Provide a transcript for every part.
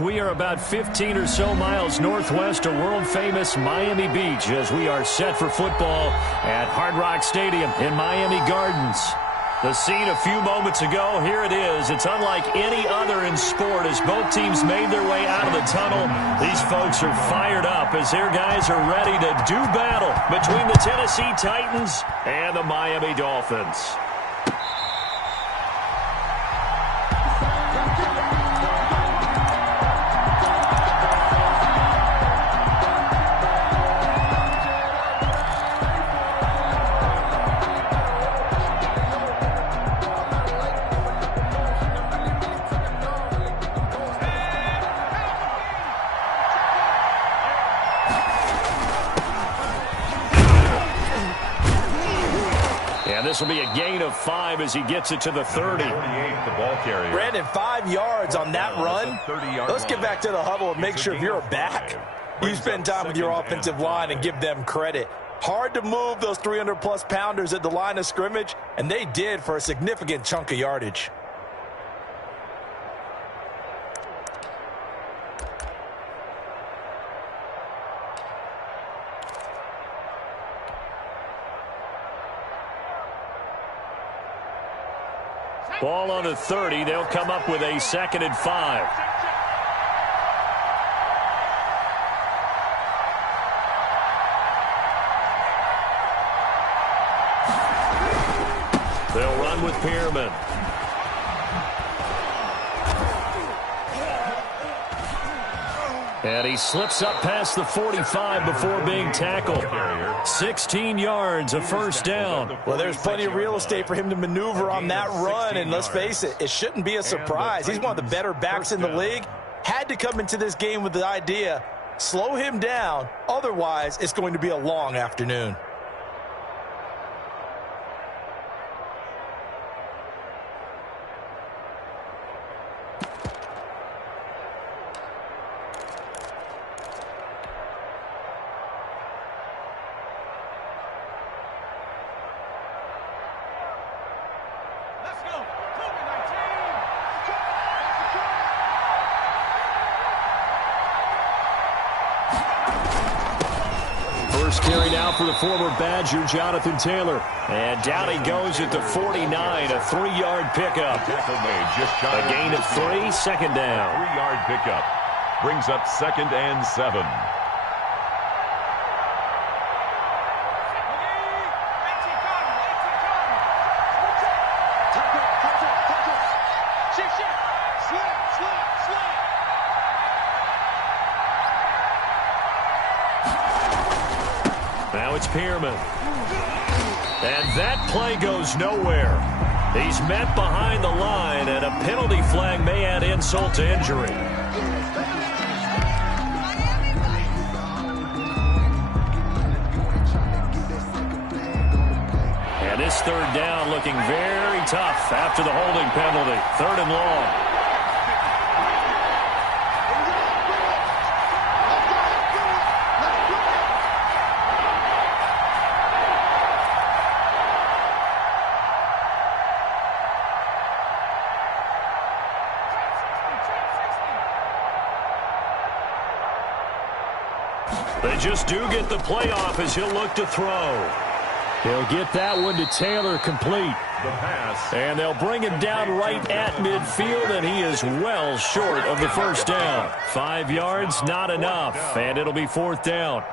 We are about 15 or so miles northwest of world-famous Miami Beach as we are set for football at Hard Rock Stadium in Miami Gardens. The scene a few moments ago, here it is. It's unlike any other in sport as both teams made their way out of the tunnel. These folks are fired up as their guys are ready to do battle between the Tennessee Titans and the Miami Dolphins. This will be a gain of 5 as he gets it to the 30. The ball carrier. Brandon, 5 yards on that run. Let's get back to the huddle and make sure if you're back, you spend time with your offensive line and give them credit. Hard to move those 300-plus pounders at the line of scrimmage, and they did for a significant chunk of yardage. Ball on the 30. They'll come up with a 2nd and 5. They'll run with Pearman. And he slips up past the 45 before being tackled. 16 yards, a first down. Well, there's plenty of real estate for him to maneuver on that run, and let's face it, it shouldn't be a surprise. He's one of the better backs in the league. Had to come into this game with the idea, slow him down, otherwise it's going to be a long afternoon. Carry now for the former Badger, Jonathan Taylor. And down he goes at the 49, a 3-yard pickup. A gain of 3, 2nd down. 3-yard pickup brings up 2nd and 7. Now it's Pearman. And that play goes nowhere. He's met behind the line, and a penalty flag may add insult to injury. And this 3rd down looking very tough after the holding penalty. 3rd and long. They just do get the playoff as he'll look to throw. He'll get that one to Taylor complete. The pass. And they'll bring him down right at midfield, and he is well short of the first down. 5 yards, not enough, and it'll be 4th down.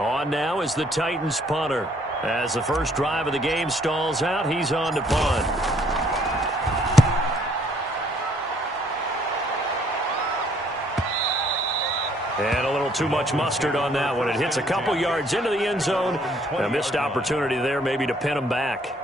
On now is the Titans punter. As the first drive of the game stalls out, he's on to punt. And a little too much mustard on that one. It hits a couple yards into the end zone. A missed opportunity there maybe to pin him back.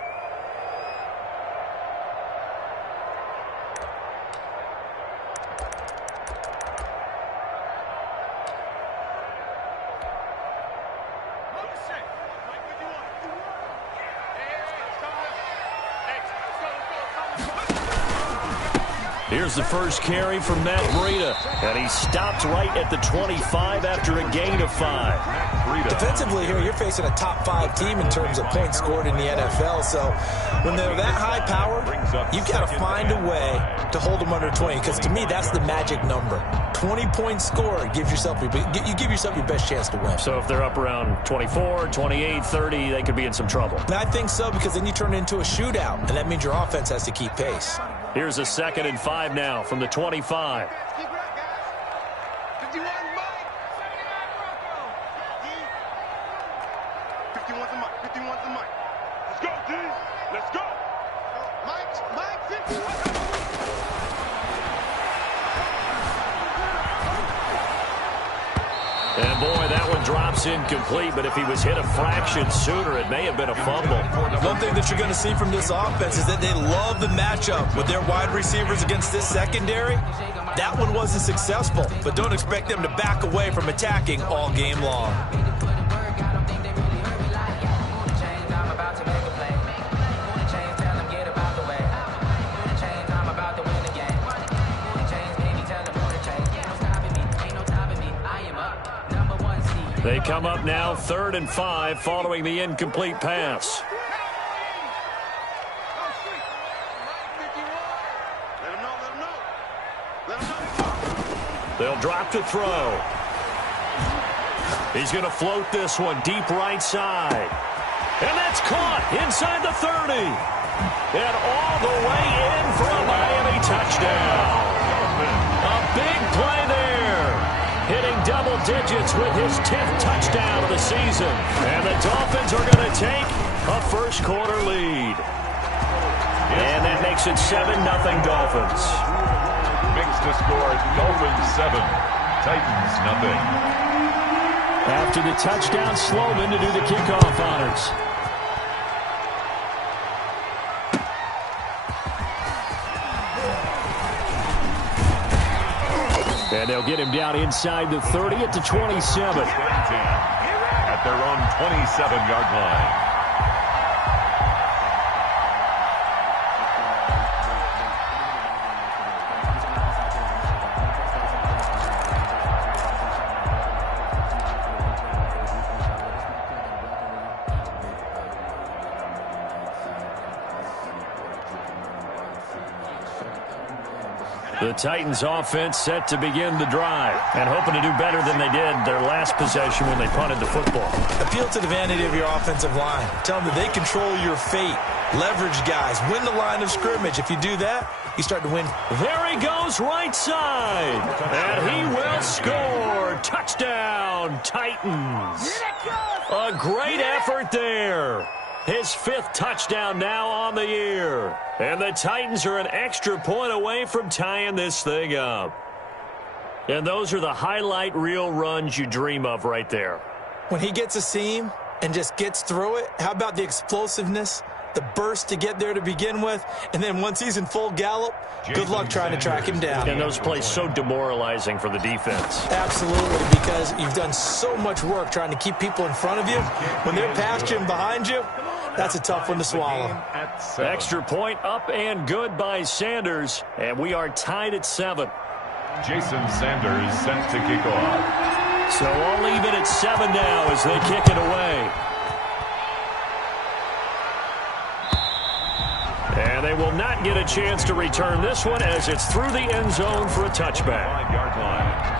Here's the first carry from Matt Breida, and he stopped right at the 25 after a gain of 5. Defensively here, you're facing a top 5 team in terms of points scored in the NFL, so when they're that high powered, you've got to find a way to hold them under 20, because to me, that's the magic number. 20 points scored, you give yourself your best chance to win. So if they're up around 24, 28, 30, they could be in some trouble. And I think so, because then you turn it into a shootout, and that means your offense has to keep pace. Here's a 2nd and 5 now from the 25. And boy, that one drops incomplete, but if he was hit a fraction sooner, it may have been a fumble. One thing that you're going to see from this offense is that they love the matchup with their wide receivers against this secondary. That one wasn't successful, but don't expect them to back away from attacking all game long. They come up now 3rd and 5 following the incomplete pass. They'll drop to throw. He's going to float this one deep right side. And that's caught inside the 30. And all the way in for a Miami touchdown. A big play there. Hitting double digits with his 10th touchdown of the season. And the Dolphins are going to take a first quarter lead. And that makes it 7-0 Dolphins. Makes the score Dolphins 7, Titans 0. After the touchdown, Sloman to do the kickoff honors. And they'll get him down inside the 30 at the 27. At their own 27-yard line. The Titans offense set to begin the drive and hoping to do better than they did their last possession when they punted the football. Appeal to the vanity of your offensive line. Tell them that they control your fate. Leverage guys. Win the line of scrimmage. If you do that, you start to win. There he goes right side. And he will score. Touchdown, Titans. A great effort there. His 5th touchdown now on the year. And the Titans are an extra point away from tying this thing up. And those are the highlight reel runs you dream of right there. When he gets a seam and just gets through it, how about the explosiveness, the burst to get there to begin with, and then once he's in full gallop, good luck trying to track him down. And those plays so demoralizing for the defense. Absolutely, because you've done so much work trying to keep people in front of you. When they're past you and behind you, that's a tough one to swallow. Extra point up and good by Sanders, and we are tied at 7. Jason Sanders sent to kick off. So all even at 7 now as they kick it away. And they will not get a chance to return this one as it's through the end zone for a touchback. 5-yard line.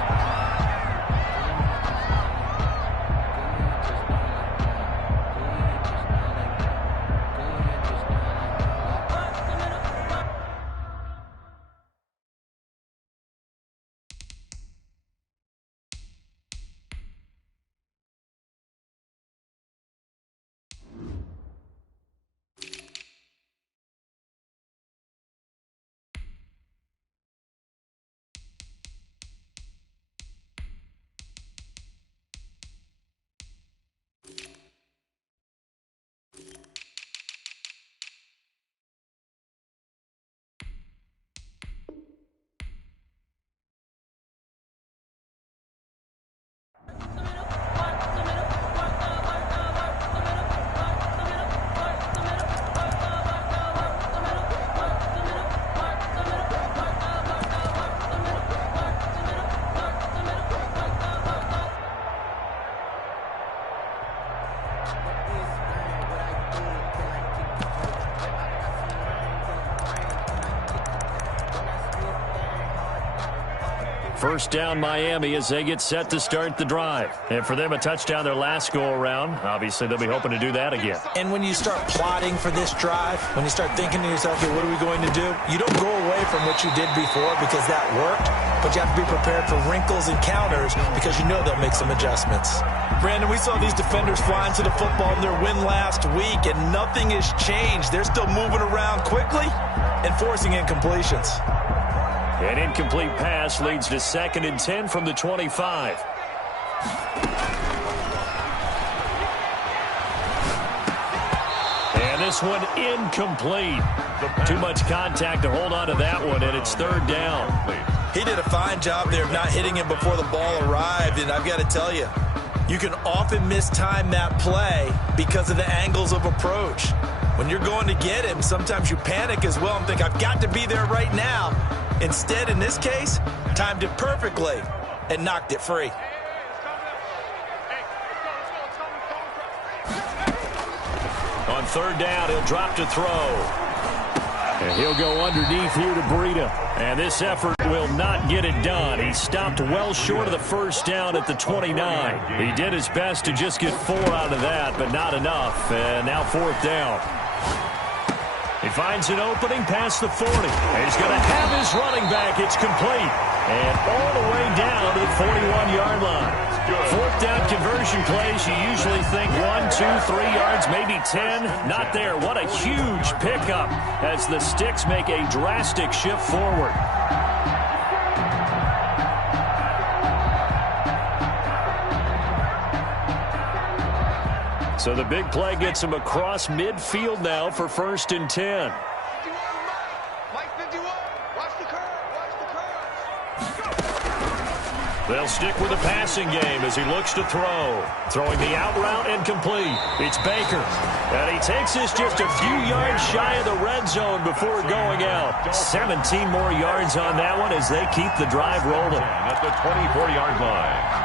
First down Miami as they get set to start the drive. And for them, a touchdown their last go-around. Obviously, they'll be hoping to do that again. And when you start plotting for this drive, when you start thinking to yourself, okay, what are we going to do? You don't go away from what you did before because that worked, but you have to be prepared for wrinkles and counters because you know they'll make some adjustments. Brandon, we saw these defenders flying to the football in their win last week, and nothing has changed. They're still moving around quickly and forcing incompletions. An incomplete pass leads to 2nd and 10 from the 25. And this one incomplete. Too much contact to hold on to that one, and it's 3rd down. He did a fine job there of not hitting him before the ball arrived, and I've got to tell you, you can often mistime that play because of the angles of approach. When you're going to get him, sometimes you panic as well and think, I've got to be there right now. Instead, in this case, timed it perfectly and knocked it free. On 3rd down, he'll drop to throw. And he'll go underneath here to Breida. And this effort will not get it done. He stopped well short of the first down at the 29. He did his best to just get 4 out of that, but not enough. And now 4th down. He finds an opening past the 40. And he's going to have his running back. It's complete. And all the way down to the 41-yard line. 4th down conversion plays, you usually think 1, 2, 3 yards, maybe 10. Not there. What a huge pickup as the Sticks make a drastic shift forward. So the big play gets him across midfield now for 1st and 10. They'll stick with the passing game as he looks to throw. Throwing the out route and complete. It's Baker. And he takes this just a few yards shy of the red zone before going out. 17 more yards on that one as they keep the drive rolling. At the 24-yard line.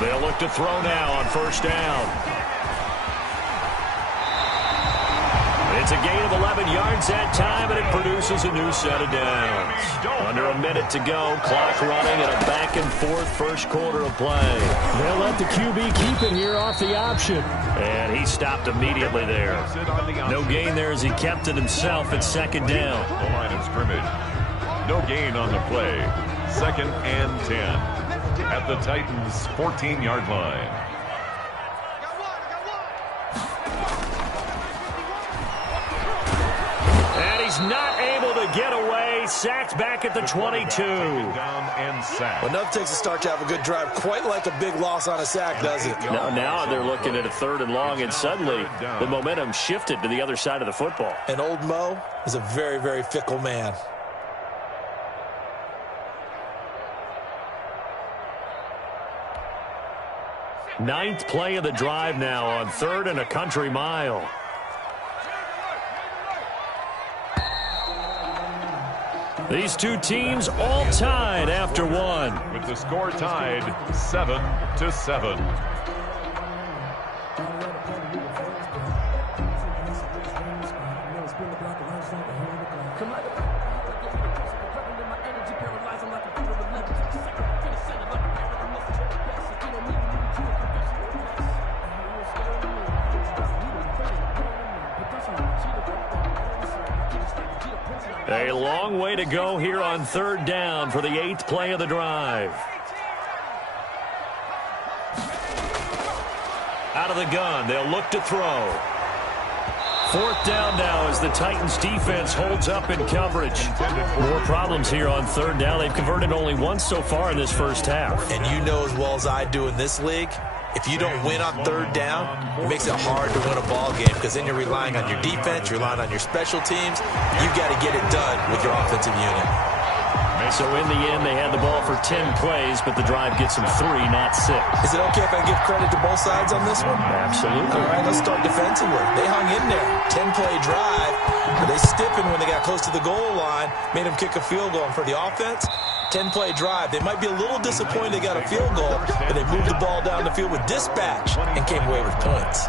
They'll look to throw now on 1st down. It's a gain of 11 yards that time, and it produces a new set of downs. Under a minute to go, clock running, and a back-and-forth first quarter of play. They'll let the QB keep it here off the option. And he stopped immediately there. No gain there as he kept it himself at 2nd down. The line of scrimmage. No gain on the play. 2nd and 10. At the Titans' 14-yard line. And he's not able to get away. Sacked back at the 22. Down and sacked. Well, enough takes a start to have a good drive. Quite like a big loss on a sack, does it? No, now they're looking at a 3rd and long, and suddenly the momentum shifted to the other side of the football. And old Mo is a very, very fickle man. Ninth play of the drive now on 3rd and a country mile. These two teams all tied after one. With the score tied 7-7. A long way to go here on 3rd down for the 8th play of the drive. Out of the gun, they'll look to throw. 4th down now as the Titans defense holds up in coverage. More problems here on 3rd down. They've converted only once so far in this first half. And you know as well as I do in this league, if you don't win on 3rd down, it makes it hard to win a ball game because then you're relying on your defense, you're relying on your special teams. You've got to get it done with your offensive unit. So in the end, they had the ball for 10 plays, but the drive gets them 3, not 6. Is it okay if I give credit to both sides on this one? Absolutely. All right, let's start defensively. They hung in there. 10-play drive. But they stiffened when they got close to the goal line, made them kick a field goal. And for the offense, 10-play drive. They might be a little disappointed they got a field goal, but they moved the ball down the field with dispatch and came away with points.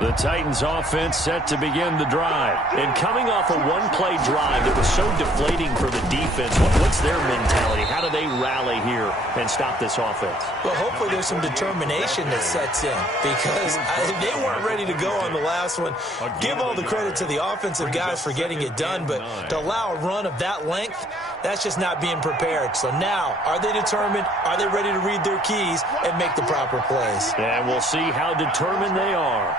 The Titans offense set to begin the drive. And coming off a one-play drive that was so deflating for the defense, what's their mentality? How do they rally here and stop this offense? Well, hopefully there's some determination that sets in because they weren't ready to go on the last one. Give all the credit to the offensive guys for getting it done, but to allow a run of that length, that's just not being prepared. So now, are they determined? Are they ready to read their keys and make the proper plays? And we'll see how determined they are.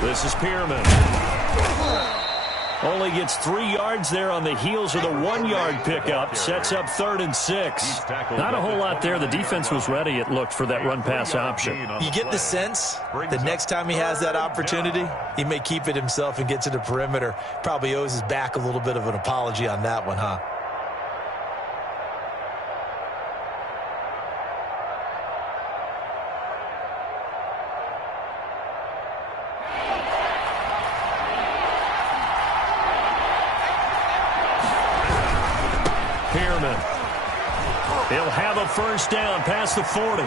This is Pierman. Only gets 3 yards there on the heels of the 1-yard pickup. Sets up 3rd and 6. Not a whole lot there. The defense was ready, it looked, for that run-pass option. You get the sense that next time he has that opportunity, he may keep it himself and get to the perimeter. Probably owes his back a little bit of an apology on that one, huh? He'll have a first down past the 40.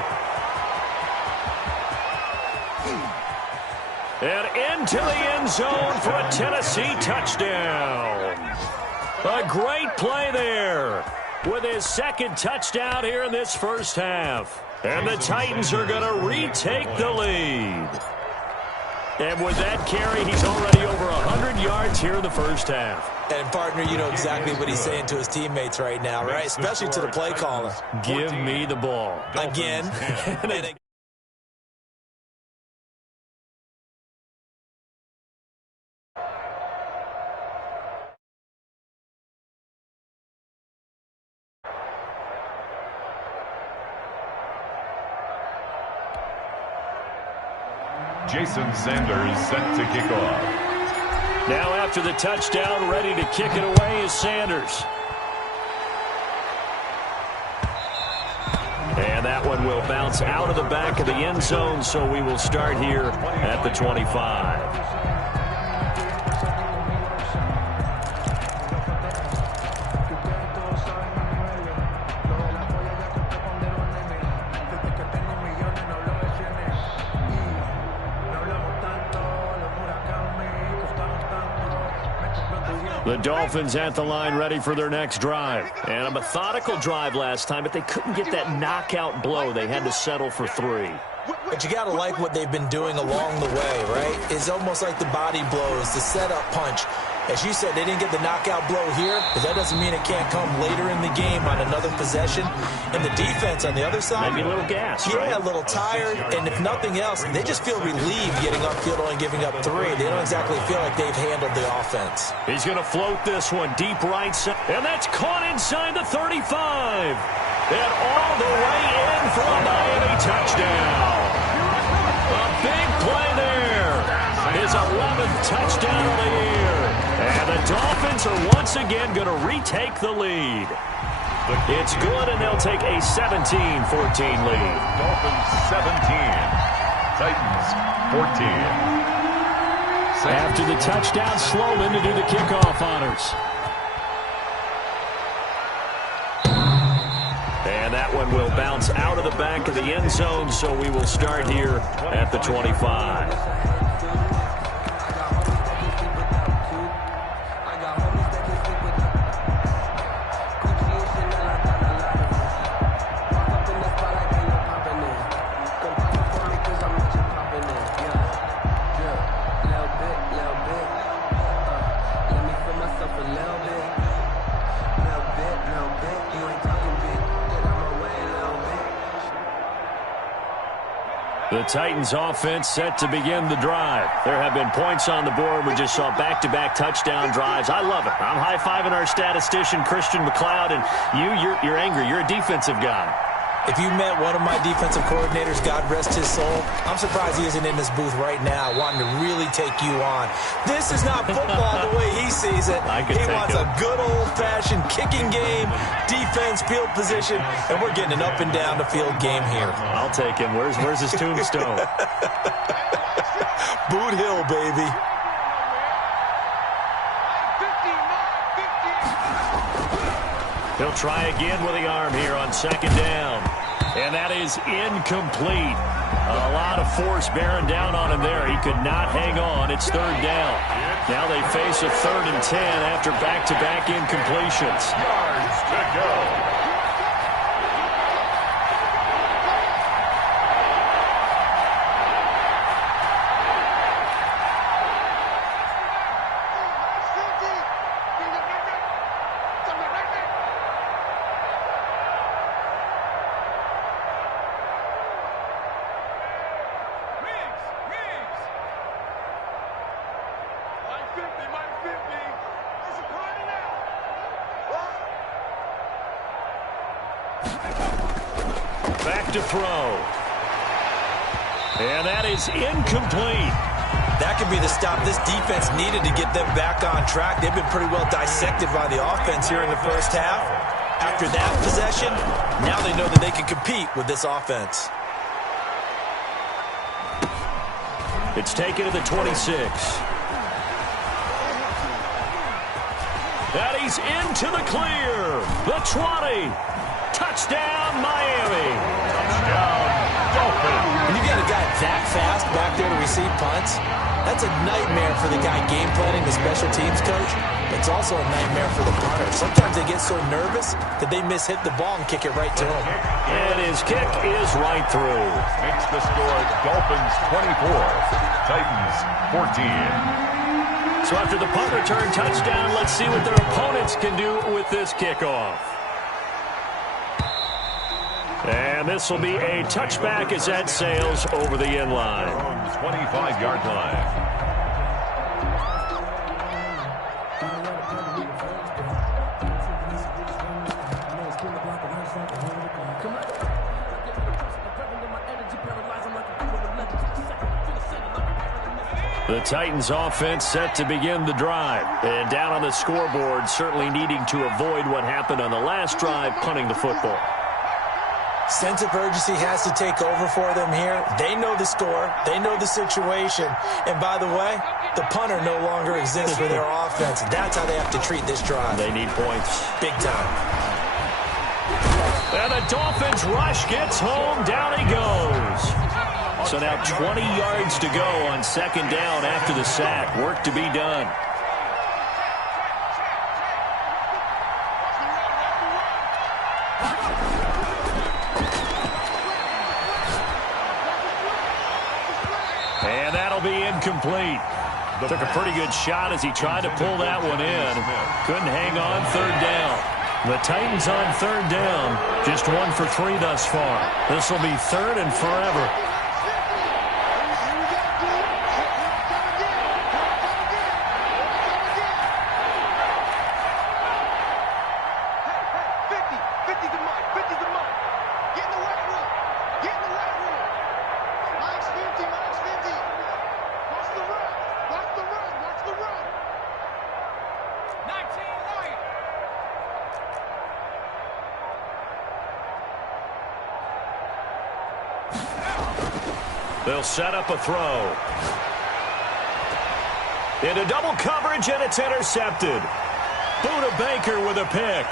And into the end zone for a Tennessee touchdown. A great play there with his 2nd touchdown here in this first half. And the Titans are going to retake the lead. And with that carry, he's already over 100 yards here in the first half. And, partner, you know exactly what he's saying to his teammates right now, right? Especially to the play caller. Give me the ball. Again. And again. Jason Sanders set to kick off. Now after the touchdown, ready to kick it away is Sanders. And that one will bounce out of the back of the end zone, so we will start here at the 25. The Dolphins at the line ready for their next drive. And a methodical drive last time, but they couldn't get that knockout blow. They had to settle for 3. But you got to like what they've been doing along the way, right? It's almost like the body blows, the setup punch. As you said, they didn't get the knockout blow here, but that doesn't mean it can't come later in the game on another possession. And the defense on the other side, maybe a little gas, yeah, right? A little tired. And if nothing else, they just feel relieved getting upfield, only giving up 3. They don't exactly feel like they've handled the offense. He's going to float this one deep right side, and that's caught inside the 35. And all the way in for a Miami touchdown. A big play there. His 11th touchdown of the year. And the Dolphins are once again going to retake the lead. It's good, and they'll take a 17-14 lead. Dolphins 17, Titans 14. After the touchdown, Sloman to do the kickoff honors. And that one will bounce out of the back of the end zone, so we will start here at the 25. The Titans offense set to begin the drive. There have been points on the board. We just saw back-to-back touchdown drives. I love it. I'm high-fiving our statistician, Christian McLeod, and you're angry. You're a defensive guy. If you met one of my defensive coordinators, God rest his soul, I'm surprised he isn't in this booth right now wanting to really take you on. This is not football the way he sees it. He wants a good old-fashioned kicking game, defense, field position, and we're getting an up-and-down-the-field game here. I'll take him. Where's his tombstone? Boot Hill, baby. He'll try again with the arm here on second down. And that is incomplete. A lot of force bearing down on him there. He could not hang on. It's third down. Now they face a 3rd and 10 after back-to-back incompletions. Yards to go. Back to throw. And that is incomplete. That could be the stop this defense needed to get them back on track. They've been pretty well dissected by the offense here in the first half. After that possession, now they know that they can compete with this offense. It's taken to the 26. And he's into the clear. The 20. Touchdown, Miami. Touchdown, Dolphins. When you get a guy that fast back there to receive punts, that's a nightmare for the guy game planning, the special teams coach. It's also a nightmare for the punter. Sometimes they get so nervous that they mishit the ball and kick it right to him. And his kick is right through. Makes the score Dolphins 24, Titans 14. So after the punt return touchdown, let's see what their opponents can do with this kickoff. And this will be a touchback as that sails over the end line. 25-yard line. The Titans offense set to begin the drive. And down on the scoreboard, certainly needing to avoid what happened on the last drive, punting the football. Sense of urgency has to take over for them here. They know the score. They know the situation. And by the way, the punter no longer exists for their offense. That's how they have to treat this drive. They need points. Big time. And the Dolphins rush gets home. Down he goes. So now 20 yards to go on second down after the sack. Work to be done. And that'll be incomplete. Took a pretty good shot as he tried to pull that one in. Couldn't hang on third down. The Titans on third down. Just 1 for 3 thus far. This will be third and forever. They'll set up a throw. Into double coverage, and it's intercepted. Buda Baker with a pick.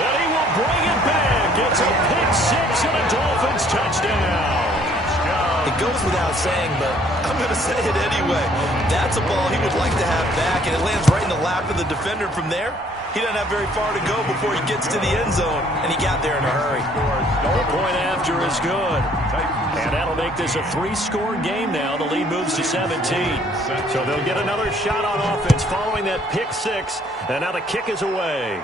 And he will bring it back. It's a pick six and a Dolphins touchdown. It goes without saying, but I'm going to say it anyway. That's a ball he would like to have back, and it lands right in the lap of the defender from there. He doesn't have very far to go before he gets to the end zone, and he got there in a hurry. The point after is good. And that'll make this a 3-score game now. The lead moves to 17. So they'll get another shot on offense following that pick six, and now the kick is away.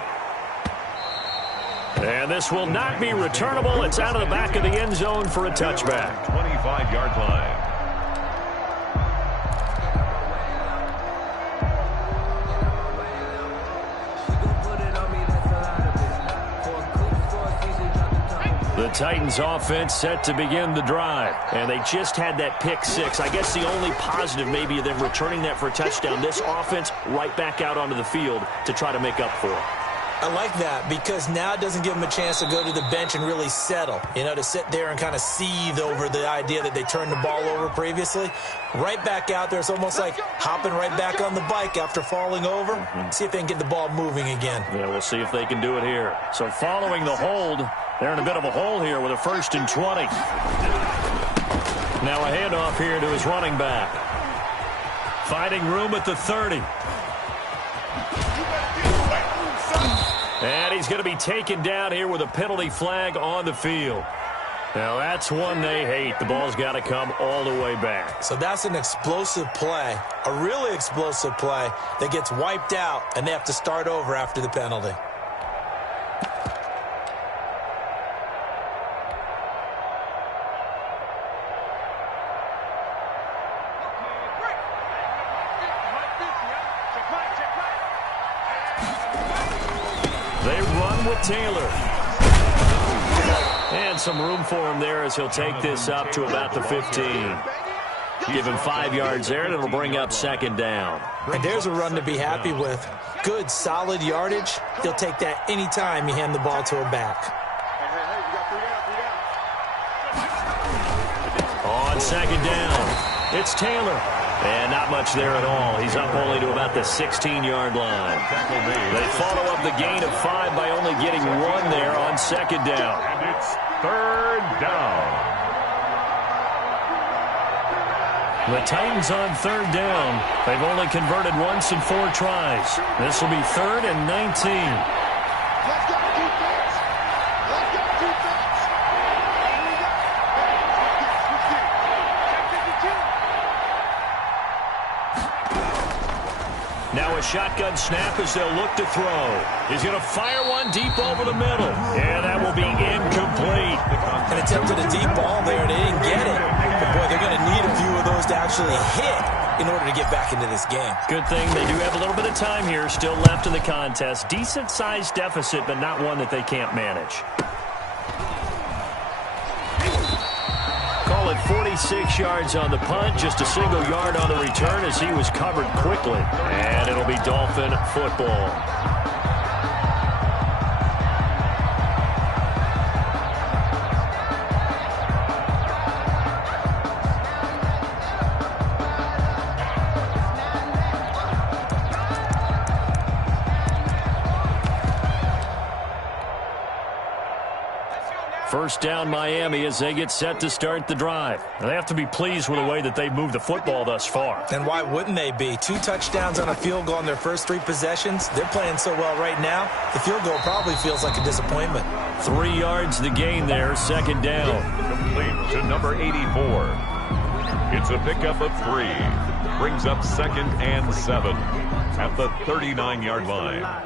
And this will not be returnable. It's out of the back of the end zone for a touchback. 25-yard line. The Titans offense set to begin the drive. And they just had that pick six. I guess the only positive maybe of them returning that for a touchdown. This offense right back out onto the field to try to make up for it. I like that because now it doesn't give them a chance to go to the bench and really settle, to sit there and kind of seethe over the idea that they turned the ball over previously. Right back out there, it's almost like hopping right back on the bike after falling over. See if they can get the ball moving again. Yeah, we'll see if they can do it here. So following the hold, they're in a bit of a hole here with a 1st and 20. Now a handoff here to his running back. Finding room at the 30. And he's going to be taken down here with a penalty flag on the field. Now, that's one they hate. The ball's got to come all the way back. So that's an explosive play, a really explosive play that gets wiped out, and they have to start over after the penalty. They run with Taylor. And some room for him there as he'll take this up to about the 15. Give him 5 yards there, and it'll bring up 2nd down. And there's a run to be happy with. Good, solid yardage. He'll take that anytime you hand the ball to a back. On 2nd down, it's Taylor. And not much there at all. He's up only to about the 16-yard line. They follow up the gain of 5 by only getting 1 there on 2nd down. And it's 3rd down. The Titans on 3rd down. They've only converted once in 4 tries. This will be 3rd and 19. Now a shotgun snap as they'll look to throw. He's going to fire one deep over the middle. And that will be incomplete. And attempted a deep ball there, and they didn't get it. But, boy, they're going to need a few of those to actually hit in order to get back into this game. Good thing they do have a little bit of time here still left in the contest. Decent-sized deficit, but not one that they can't manage. Call it 46 yards on the punt, just a single yard on the return as he was covered quickly. And it'll be Dolphin football. First down Miami as they get set to start the drive. They have to be pleased with the way that they've moved the football thus far. And why wouldn't they be? 2 touchdowns on a field goal in their first 3 possessions. They're playing so well right now, the field goal probably feels like a disappointment. 3 yards the gain there, 2nd down. Complete to number 84. It's a pickup of 3. Brings up 2nd and 7 at the 39-yard line.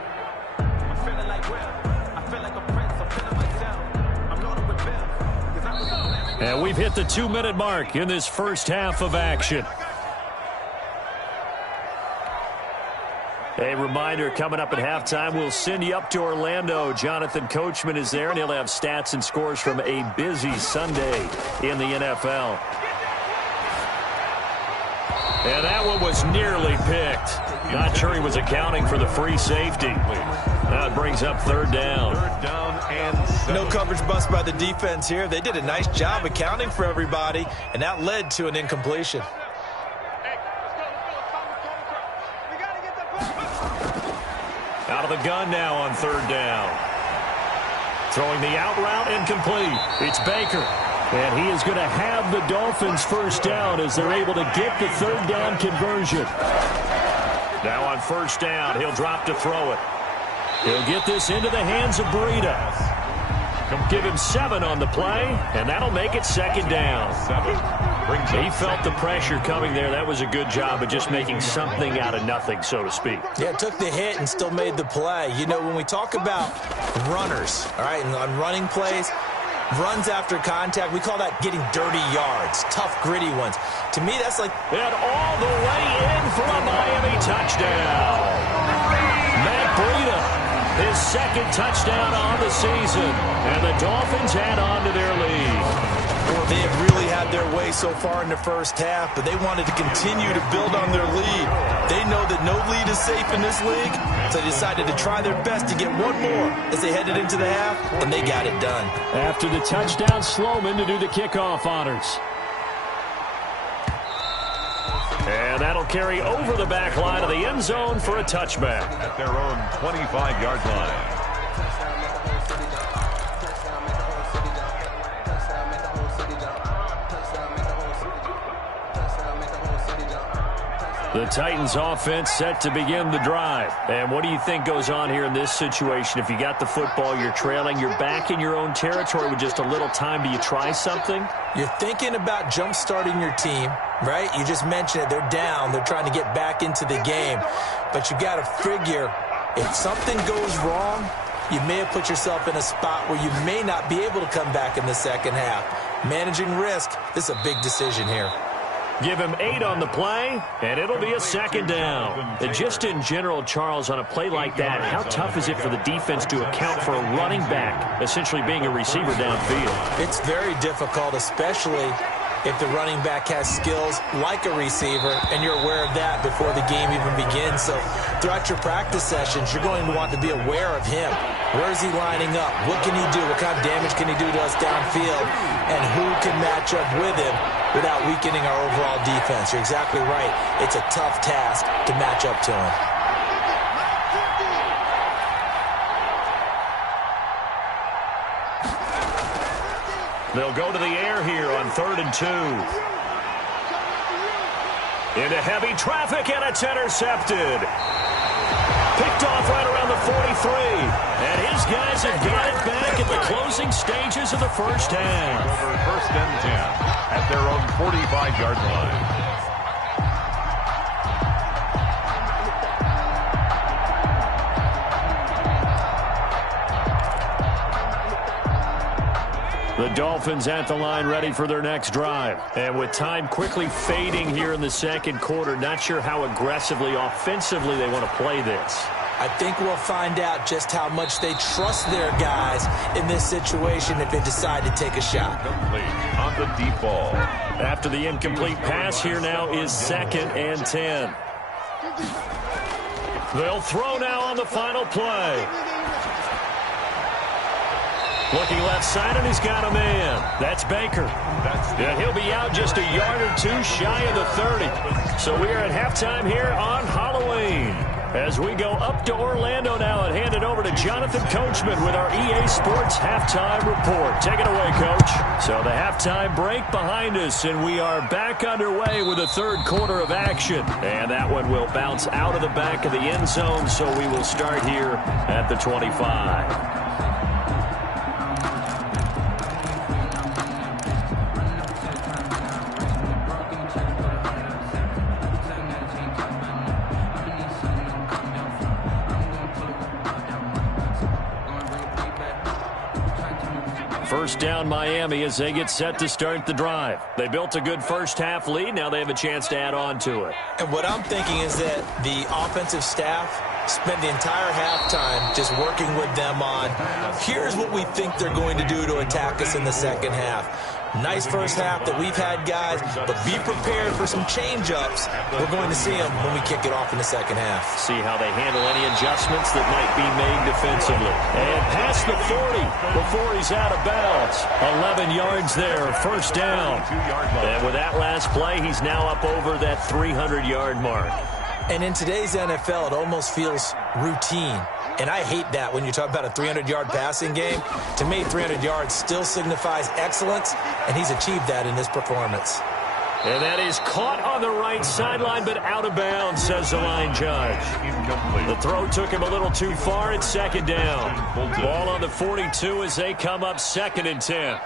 And we've hit the 2-minute mark in this first half of action. A reminder, coming up at halftime, we'll send you up to Orlando. Jonathan Coachman is there, and he'll have stats and scores from a busy Sunday in the NFL. And that one was nearly picked. Not sure he was accounting for the free safety. Now it brings up 3rd down. 3rd down and 7. No coverage bust by the defense here. They did a nice job accounting for everybody, and that led to an incompletion. Out of the gun now on 3rd down. Throwing the out route, incomplete. It's Baker. And he is going to have the Dolphins first down as they're able to get the 3rd down conversion. Now on 1st down, he'll drop to throw it. He'll get this into the hands of Breida. Give him 7 on the play, and that'll make it second down. He felt the pressure coming there. That was a good job of just making something out of nothing, so to speak. Yeah, took the hit and still made the play. You know, when we talk about runners, all right, and on running plays, runs after contact, we call that getting dirty yards, tough, gritty ones. To me, that's like... And all the way in for a Miami touchdown. Matt Breida, his second touchdown on the season. And the Dolphins add on to their lead. Well, they have really had their way so far in the first half, but they wanted to continue to build on their lead. They know that no lead is safe in this league, so they decided to try their best to get one more as they headed into the half, and they got it done. After the touchdown, Sloman to do the kickoff honors. And that'll carry over the back line of the end zone for a touchback. At their own 25-yard line. The Titans offense set to begin the drive. And what do you think goes on here in this situation? If you got the football, you're trailing, you're back in your own territory with just a little time. Do you try something? You're thinking about jump-starting your team, right? You just mentioned it. They're down. They're trying to get back into the game. But you got to figure if something goes wrong, you may have put yourself in a spot where you may not be able to come back in the second half. Managing risk, this is a big decision here. Give him 8 on the play, and it'll be a second down. And just in general, Charles, on a play like that, how tough is it for the defense to account for a running back essentially being a receiver downfield? It's very difficult, especially if the running back has skills like a receiver, and you're aware of that before the game even begins. So throughout your practice sessions, you're going to want to be aware of him. Where is he lining up? What can he do? What kind of damage can he do to us downfield? And who can match up with him without weakening our overall defense? You're exactly right. It's a tough task to match up to him. They'll go to the air here on 3rd and 2. Into heavy traffic, and it's intercepted. Picked off right around the 43. And his guys have got it back at the closing stages of the first half. Over 1st and 10 at their own 45-yard line. The Dolphins at the line ready for their next drive. And with time quickly fading here in the second quarter, not sure how aggressively, offensively they want to play this. I think we'll find out just how much they trust their guys in this situation if they decide to take a shot. Complete on the deep ball. After the incomplete pass, here now is 2nd and 10. They'll throw now on the final play. Looking left side, and he's got a man. That's Baker. And he'll be out just a yard or two shy of the 30. So we are at halftime here on Halloween. As we go up to Orlando now and hand it over to Jonathan Coachman with our EA Sports Halftime Report. Take it away, Coach. So the halftime break behind us, and we are back underway with the third quarter of action. And that one will bounce out of the back of the end zone, so we will start here at the 25. First down Miami as they get set to start the drive. They built a good first half lead. Now they have a chance to add on to it. And what I'm thinking is that the offensive staff spent the entire halftime just working with them on, here's what we think they're going to do to attack us in the second half. Nice first half that we've had, guys, but be prepared for some change-ups. We're going to see them when we kick it off in the second half. See how they handle any adjustments that might be made defensively. And past the 40 before he's out of bounds. 11 yards there, first down. And with that last play, he's now up over that 300-yard mark. And in today's NFL, it almost feels routine. And I hate that when you talk about a 300-yard passing game. To me, 300 yards still signifies excellence, and he's achieved that in this performance. And that is caught on the right sideline, but out of bounds, says the line judge. The throw took him a little too far. It's second down. Ball on the 42 as they come up 2nd and 10.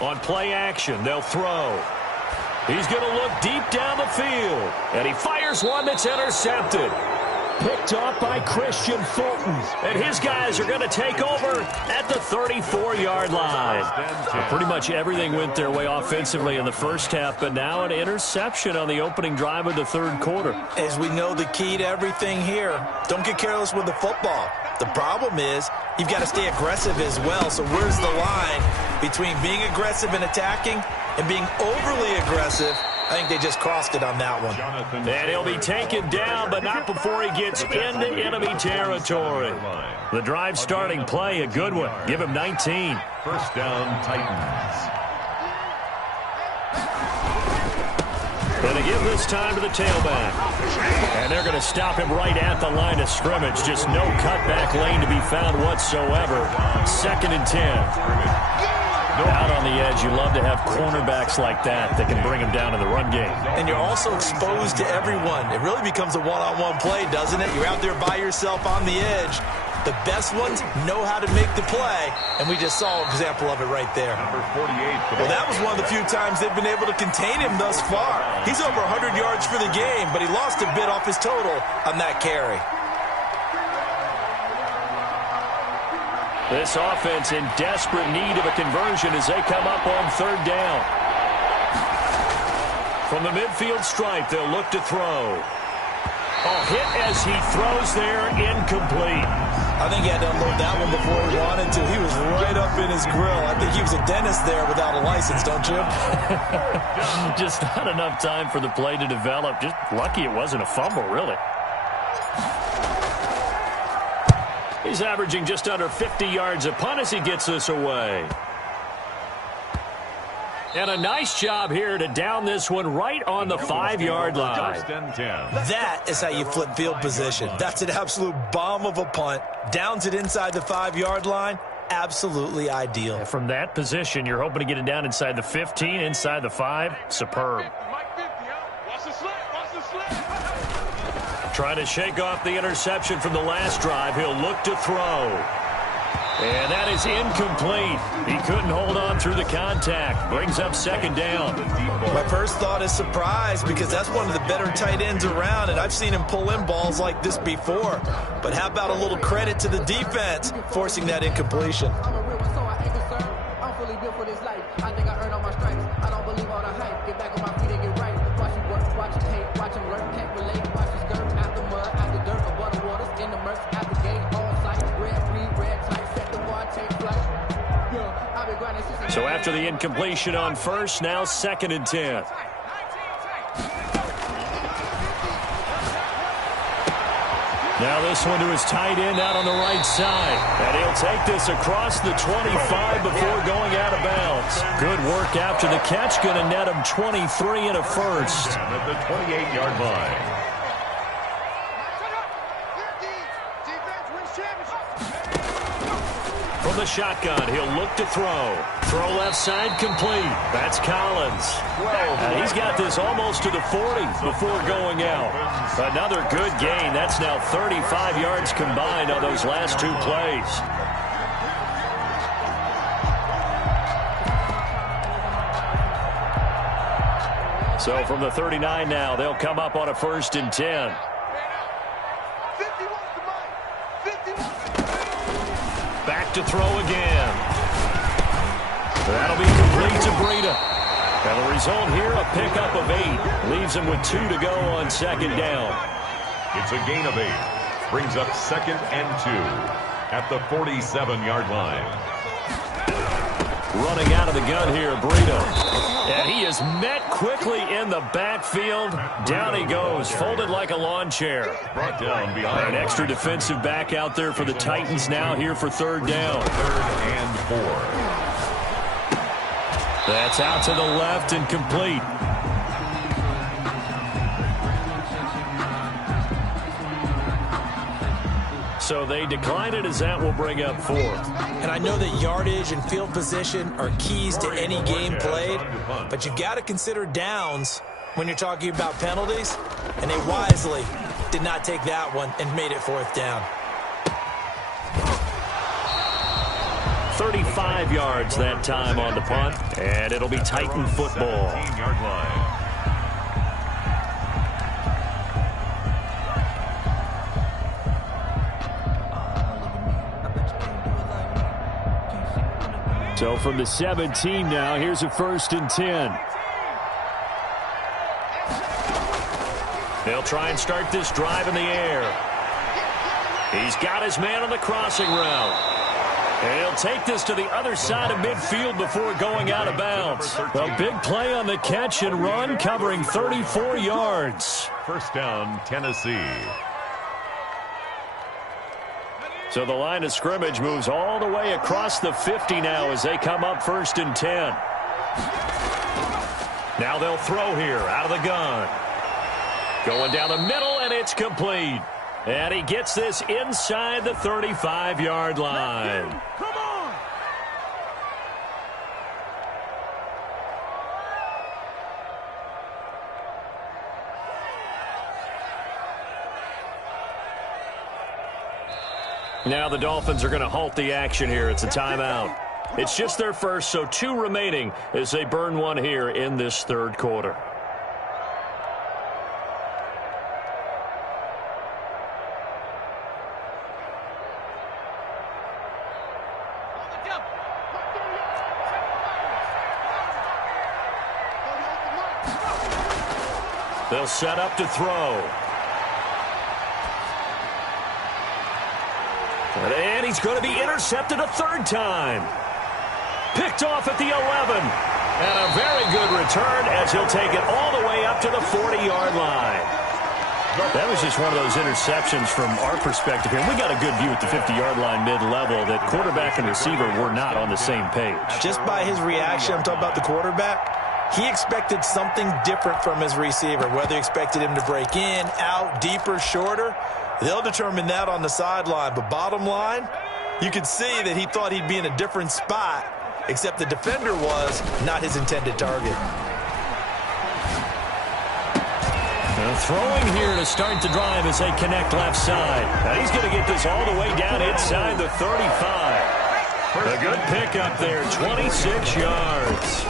On play action, they'll throw. He's going to look deep down the field. And he fires one that's intercepted. Picked off by Christian Fulton. And his guys are going to take over at the 34-yard line. So pretty much everything went their way offensively in the first half, but now an interception on the opening drive of the third quarter. As we know, the key to everything here, don't get careless with the football. The problem is you've got to stay aggressive as well. So where's the line between being aggressive and attacking and being overly aggressive? I think they just crossed it on that one. And he'll be taken down, but not before he gets into enemy territory. The drive starting play, a good one. Give him 19. First down, Titans. Going to give this time to the tailback. And they're going to stop him right at the line of scrimmage. Just no cutback lane to be found whatsoever. 2nd and 10. Out on the edge, you love to have cornerbacks like that can bring him down in the run game. And you're also exposed to everyone. It really becomes a one-on-one play, doesn't it? You're out there by yourself on the edge. The best ones know how to make the play, and we just saw an example of it right there. Number 48. Well, that was one of the few times they've been able to contain him thus far. He's over 100 yards for the game, but he lost a bit off his total on that carry. This offense in desperate need of a conversion as they come up on 3rd down. From the midfield stripe, they'll look to throw. A hit as he throws there, incomplete. I think he had to unload that one before he wanted to. He was right up in his grill. I think he was a dentist there without a license, don't you? Just not enough time for the play to develop. Just lucky it wasn't a fumble, really. He's averaging just under 50 yards a punt as he gets this away. And a nice job here to down this one right on the 5-yard line. That is how you flip field position. That's an absolute bomb of a punt. Downs it inside the 5-yard line. Absolutely ideal. And from that position, you're hoping to get it down inside the 15, inside the 5. Superb. Trying to shake off the interception from the last drive. He'll look to throw. And that is incomplete. He couldn't hold on through the contact. Brings up 2nd down. My first thought is surprise because that's one of the better tight ends around, and I've seen him pull in balls like this before. But how about a little credit to the defense forcing that incompletion? So after the incompletion on first, now 2nd and 10. Now this one to his tight end out on the right side. And he'll take this across the 25 before going out of bounds. Good work after the catch. Going to net him 23 and a first. At the 28-yard line. From the shotgun, he'll look to throw. Throw left side complete. That's Collins. And he's got this almost to the 40 before going out. Another good gain. That's now 35 yards combined on those last 2 plays. So from the 39 now, they'll come up on a 1st and 10. Back to throw again. That'll be complete to Breida. And the result here, a pickup of 8. Leaves him with 2 to go on 2nd down. It's a gain of 8. Brings up 2nd and 2 at the 47-yard line. Running out of the gun here, Breida. And he is met quickly in the backfield. Down he goes, folded like a lawn chair. Brought down behind. An extra defensive back out there for the Titans now here for 3rd down. 3rd and 4. That's out to the left and complete. So they decline it as that will bring up fourth. And I know that yardage and field position are keys to any game played, but you've got to consider downs when you're talking about penalties, and they wisely did not take that one and made it fourth down. 35 yards that time on the punt, and it'll be Titan football. 17-yard line. So from the 17 now, here's a 1st and 10. They'll try and start this drive in the air. He's got his man on the crossing route. And he'll take this to the other side of midfield before going out of bounds. A big play on the catch and run, covering 34 yards. First down, Tennessee. So the line of scrimmage moves all the way across the 50 now as they come up 1st and 10. Now they'll throw here out of the gun. Going down the middle, and it's complete. And he gets this inside the 35-yard line. Come on! Now the Dolphins are going to halt the action here. It's a timeout. It's just their first, so 2 remaining as they burn one here in this 3rd quarter. They'll set up to throw. And he's going to be intercepted a 3rd time. Picked off at the 11. And a very good return as he'll take it all the way up to the 40-yard line. That was just one of those interceptions from our perspective here. We got a good view at the 50-yard line mid-level that quarterback and receiver were not on the same page. Just by his reaction, I'm talking about the quarterback, he expected something different from his receiver, whether he expected him to break in, out, deeper, shorter. They'll determine that on the sideline. But bottom line, you could see that he thought he'd be in a different spot, except the defender was not his intended target. Now throwing here to start the drive as they connect left side. Now he's going to get this all the way down inside the 35. A good pickup there, 26 yards.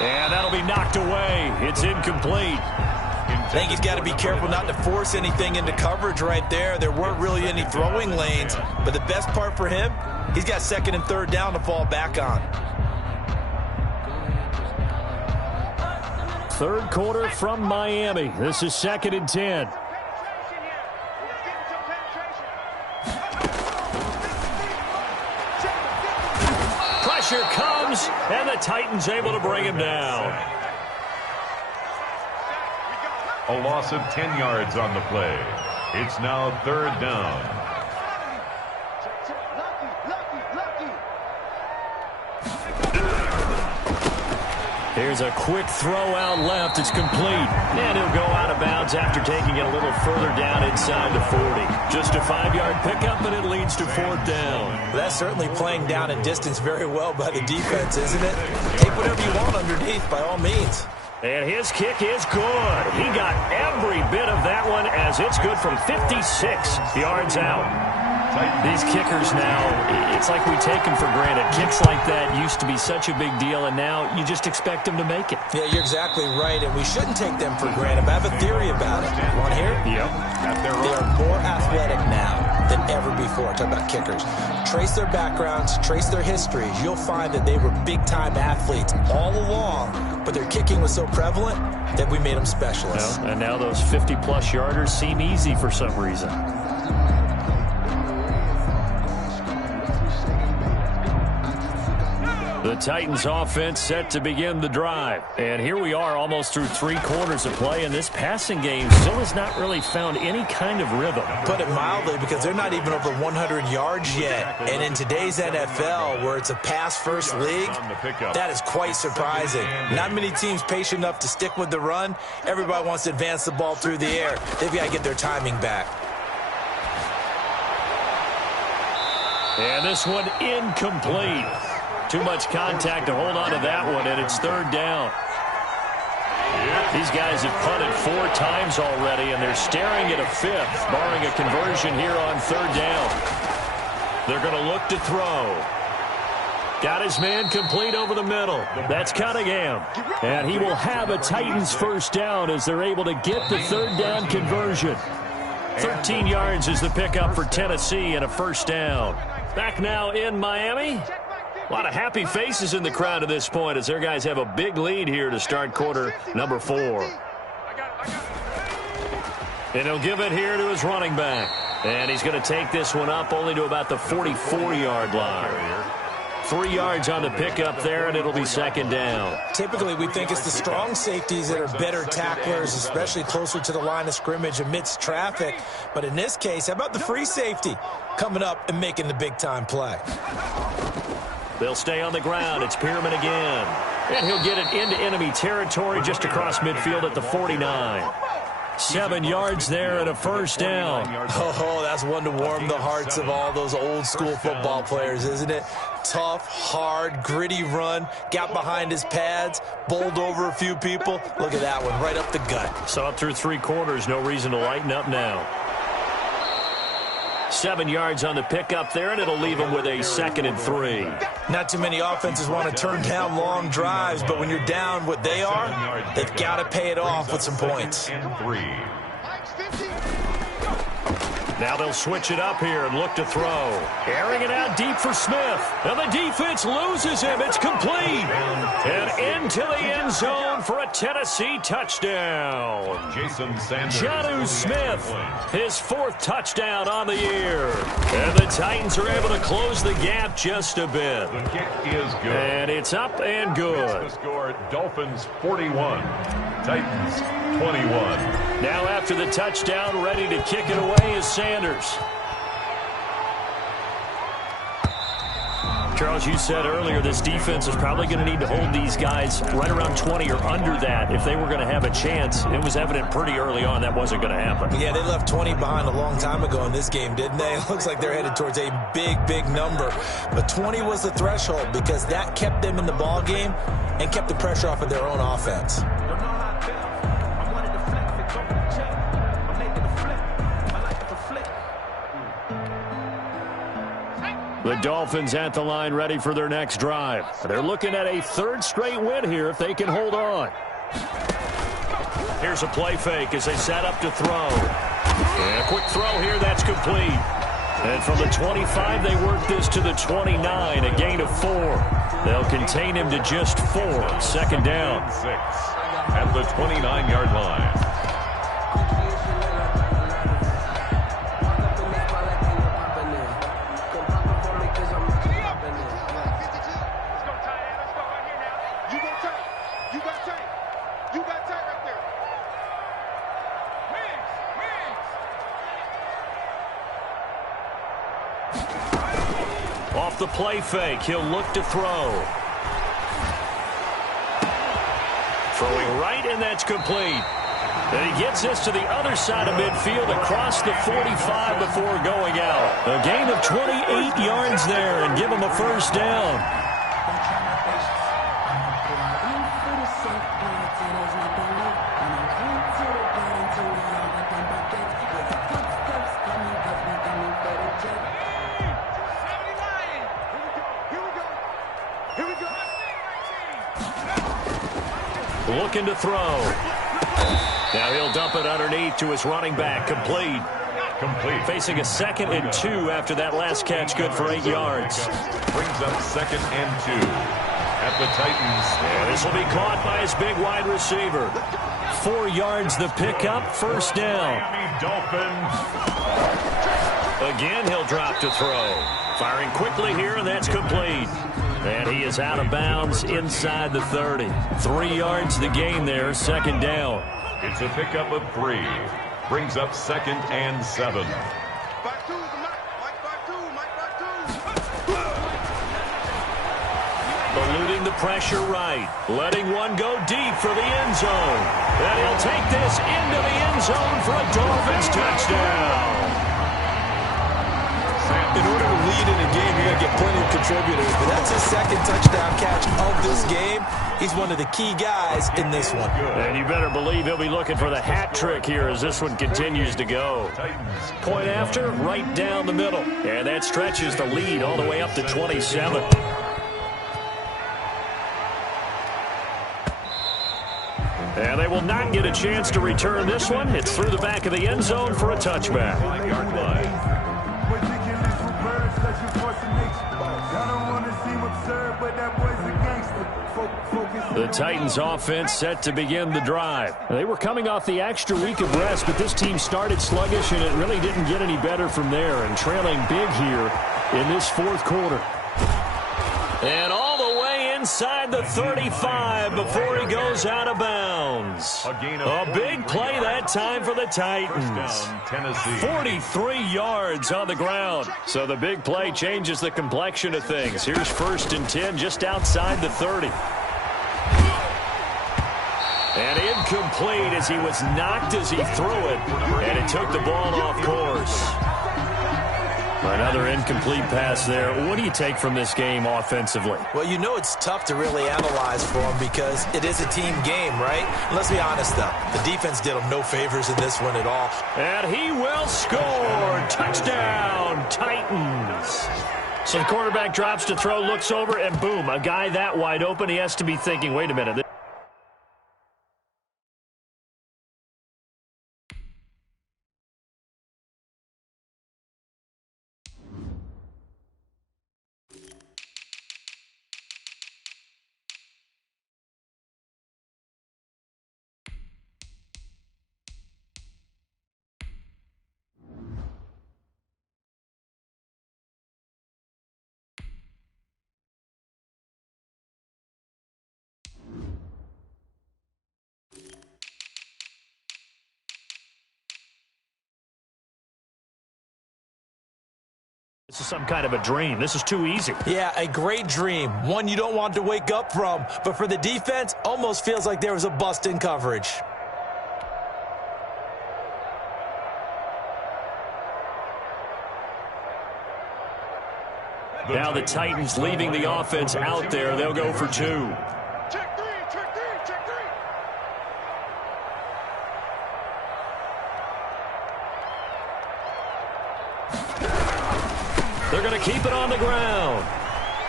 And that'll be knocked away. It's incomplete. I think he's got to be careful not to force anything into coverage right there. There weren't really any throwing lanes, but the best part for him, he's got 2nd and 3rd down to fall back on. 3rd quarter from Miami. This is 2nd and 10. Pressure comes, and the Titans able to bring him down. A loss of 10 yards on the play. It's now 3rd down. Here's a quick throw out left. It's complete. And he'll go out of bounds after taking it a little further down inside the 40. Just a 5-yard pickup, and it leads to 4th down. Well, that's certainly playing down and distance very well by the defense, isn't it? Take whatever you want underneath, by all means. And his kick is good. He got every bit of that one as it's good from 56 yards out. These kickers now, it's like we take them for granted. Kicks like that used to be such a big deal, and now you just expect them to make it. Yeah, you're exactly right, and we shouldn't take them for granted. But I have a theory about it. You want to hear it? Yep. They are more athletic now than ever before. Talk about kickers. Trace their backgrounds, trace their histories. You'll find that they were big-time athletes all along, but their kicking was so prevalent that we made them specialists. Well, and now those 50-plus yarders seem easy for some reason. The Titans offense set to begin the drive. And here we are almost through 3 quarters of play, and this passing game still has not really found any kind of rhythm. Put it mildly, because they're not even over 100 yards yet. And in today's NFL, where it's a pass-first league, that is quite surprising. Not many teams patient enough to stick with the run. Everybody wants to advance the ball through the air. They've got to get their timing back. And this one incomplete. Too much contact to hold on to that one, and it's 3rd down. These guys have punted 4 times already, and they're staring at a 5th, barring a conversion here on 3rd down. They're going to look to throw. Got his man complete over the middle. That's Cunningham. And he will have a Titans 1st down as they're able to get the 3rd down conversion. 13 yards is the pickup for Tennessee and a 1st down. Back now in Miami. A lot of happy faces in the crowd at this point as their guys have a big lead here to start quarter number 4. And he'll give it here to his running back. And he's going to take this one up only to about the 44-yard line. 3 yards on the pickup there, and it'll be 2nd down. Typically, we think it's the strong safeties that are better tacklers, especially closer to the line of scrimmage amidst traffic. But in this case, how about the free safety coming up and making the big-time play? They'll stay on the ground. It's Pierman again. And he'll get it into enemy territory just across midfield at the 49. 7 yards there and a 1st down. Oh, that's one to warm the hearts of all those old-school football players, isn't it? Tough, hard, gritty run. Got behind his pads, bowled over a few people. Look at that one, right up the gut. So up through 3 quarters, no reason to lighten up now. 7 yards on the pickup there, and it'll leave him with a 2nd and 3. Not too many offenses want to turn down long drives, but when you're down what they are, they've got to pay it off with some points. Now they'll switch it up here and look to throw. Airing it out deep for Smith. And the defense loses him. It's complete. And into the end zone for a Tennessee touchdown. Jonnu Smith, his 4th touchdown on the year. And the Titans are able to close the gap just a bit. The kick is good. And it's up and good. The score, Dolphins 41, Titans 21. Now after the touchdown, ready to kick it away is Sanders. Charles, you said earlier this defense is probably going to need to hold these guys right around 20 or under that if they were going to have a chance. It was evident pretty early on that wasn't going to happen. Yeah, they left 20 behind a long time ago in this game, didn't they? It looks like they're headed towards a big, big number. But 20 was the threshold because that kept them in the ball game and kept the pressure off of their own offense. The Dolphins at the line ready for their next drive. They're looking at a 3rd straight win here if they can hold on. Here's a play fake as they set up to throw. And a quick throw here, that's complete. And from the 25, they work this to the 29, a gain of 4. They'll contain him to just 4. 2nd down. 6 at the 29-yard line. Off the play fake, he'll look to throw. Throwing right, and that's complete. And he gets this to the other side of midfield across the 45 before going out. A gain of 28 yards there and give him a 1st down. Looking to throw. Now he'll dump it underneath to his running back. Complete. Facing a 2nd and 2 after that last catch. Good for 8 yards. Brings up 2nd and 2 at the Titans. And this will be caught by his big wide receiver. 4 yards the pickup. 1st down. Miami Dolphins. Again, he'll drop to throw. Firing quickly here, and that's complete. And he is out of bounds inside the 30. 3 yards to gain there, second down. It's a pickup of 3. Brings up second and 7. Eluding the pressure right. Letting one go deep for the end zone. And he'll take this into the end zone for a Dolphins touchdown. In order to lead in a game, you're going to get plenty of contributors, but that's his second touchdown catch of this game. He's one of the key guys in this one. And you better believe he'll be looking for the hat trick here as this one continues to go. Point after, right down the middle. And that stretches the lead all the way up to 27. And they will not get a chance to return this one. It's through the back of the end zone for a touchback. The Titans offense set to begin the drive. They were coming off the extra week of rest, but this team started sluggish, and it really didn't get any better from there, and trailing big here in this fourth quarter. And all the way inside the 35 before he goes out of bounds. A big play that time for the Titans. 43 yards on the ground. So the big play changes the complexion of things. Here's 1st and 10 just outside the 30. And incomplete as he was knocked as he threw it. And it took the ball off course. Another incomplete pass there. What do you take from this game offensively? Well, you know it's tough to really analyze for him because it is a team game, right? Let's be honest, though. The defense did him no favors in this one at all. And he will score. Touchdown, Titans. So the quarterback drops to throw, looks over, and boom, a guy that wide open. He has to be thinking, wait a minute. This is some kind of a dream. This is too easy. Yeah, a great dream. One you don't want to wake up from. But for the defense, almost feels like there was a bust in coverage. Now the Titans leaving the offense out there. They'll go for 2. Check three. They're going to keep it on the ground.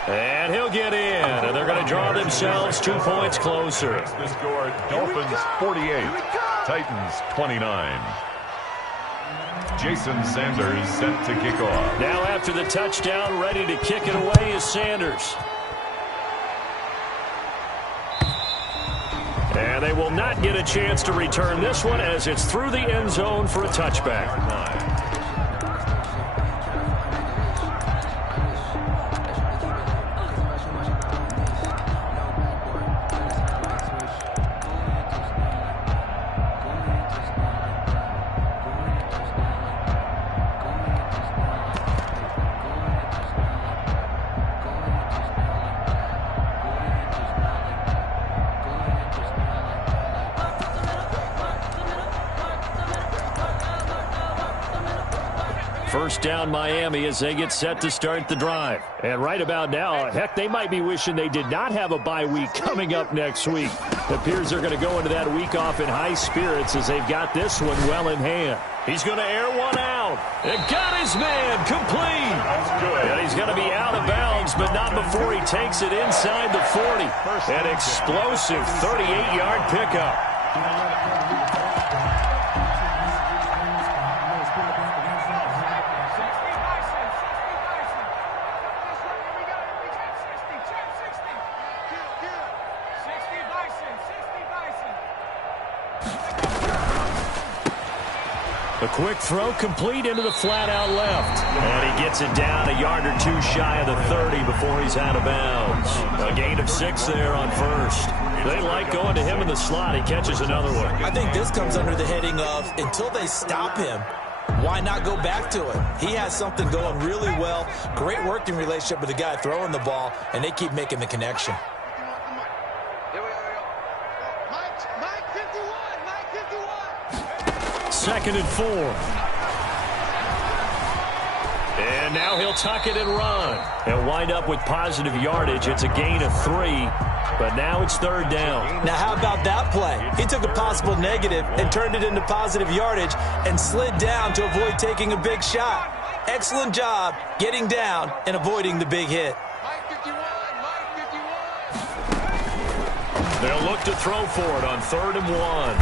And he'll get in. And they're going to draw themselves 2 points closer. The score, Dolphins 48, Titans 29. Jason Sanders set to kick off. Now after the touchdown, ready to kick it away is Sanders. And they will not get a chance to return this one as it's through the end zone for a touchback. First down Miami as they get set to start the drive. And right about now, heck, they might be wishing they did not have a bye week coming up next week. It appears they're going to go into that week off in high spirits as they've got this one well in hand. He's going to air one out. And got his man complete. That's good. And he's going to be out of bounds, but not before he takes it inside the 40. An explosive 38-yard pickup. A quick throw complete into the flat out left. And he gets it down a yard or two shy of the 30 before he's out of bounds. A gain of 6 there on first. They like going to him in the slot. He catches another one. I think this comes under the heading of until they stop him, why not go back to it? He has something going really well. Great working relationship with the guy throwing the ball, and they keep making the connection. Second and 4. And now he'll tuck it and run. He'll wind up with positive yardage. It's a gain of 3, but now it's third down. Now how about that play? He took a possible negative and turned it into positive yardage and slid down to avoid taking a big shot. Excellent job getting down and avoiding the big hit. They'll look to throw for it on 3rd and 1.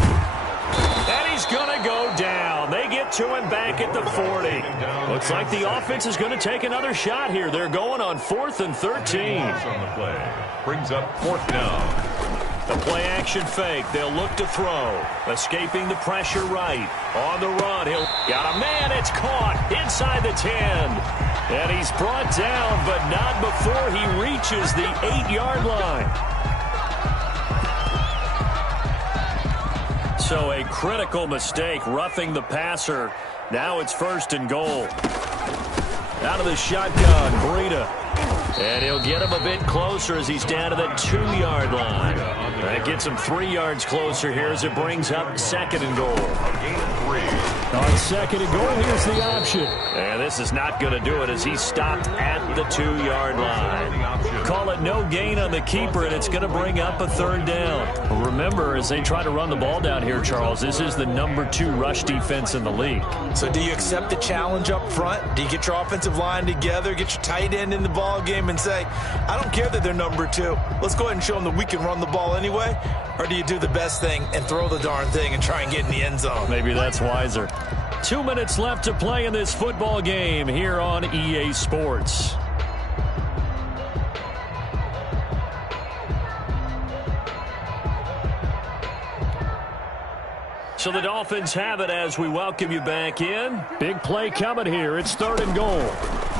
And he's going to go down. They get to him back at the 40. Looks like the offense is going to take another shot here. They're going on 4th and 13. On the play. Brings up 4th down. The play action fake. They'll look to throw. Escaping the pressure right. On the run. He'll got a man. It's caught inside the 10. And he's brought down, but not before he reaches the 8-yard line. So a critical mistake, roughing the passer. Now it's 1st and goal. Out of the shotgun, Breida. And he'll get him a bit closer as he's down to the 2-yard line. That gets him 3 yards closer here as it brings up 2nd and goal. On 2nd and goal, here's the option. And this is not going to do it as he's stopped at the 2-yard line. Call it no gain on the keeper, and it's going to bring up a 3rd down. Remember, as they try to run the ball down here, Charles, this is the number 2 rush defense in the league. So do you accept the challenge up front? Do you get your offensive line together, get your tight end in the ball game and say, I don't care that they're number 2. Let's go ahead and show them that we can run the ball anyway? Or do you do the best thing and throw the darn thing and try and get in the end zone? Maybe that's wiser. 2 minutes left to play in this football game here on EA Sports. So the Dolphins have it as we welcome you back in. Big play coming here. It's 3rd and goal.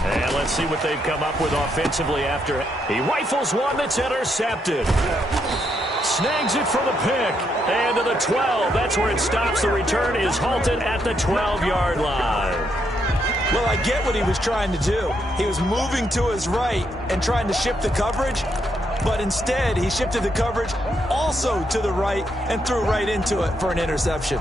And let's see what they've come up with offensively after he rifles one that's intercepted. Snags it for the pick. And to the 12. That's where it stops. The return is halted at the 12-yard line. Well, I get what he was trying to do. He was moving to his right and trying to shift the coverage. But instead, he shifted the coverage also to the right and threw right into it for an interception.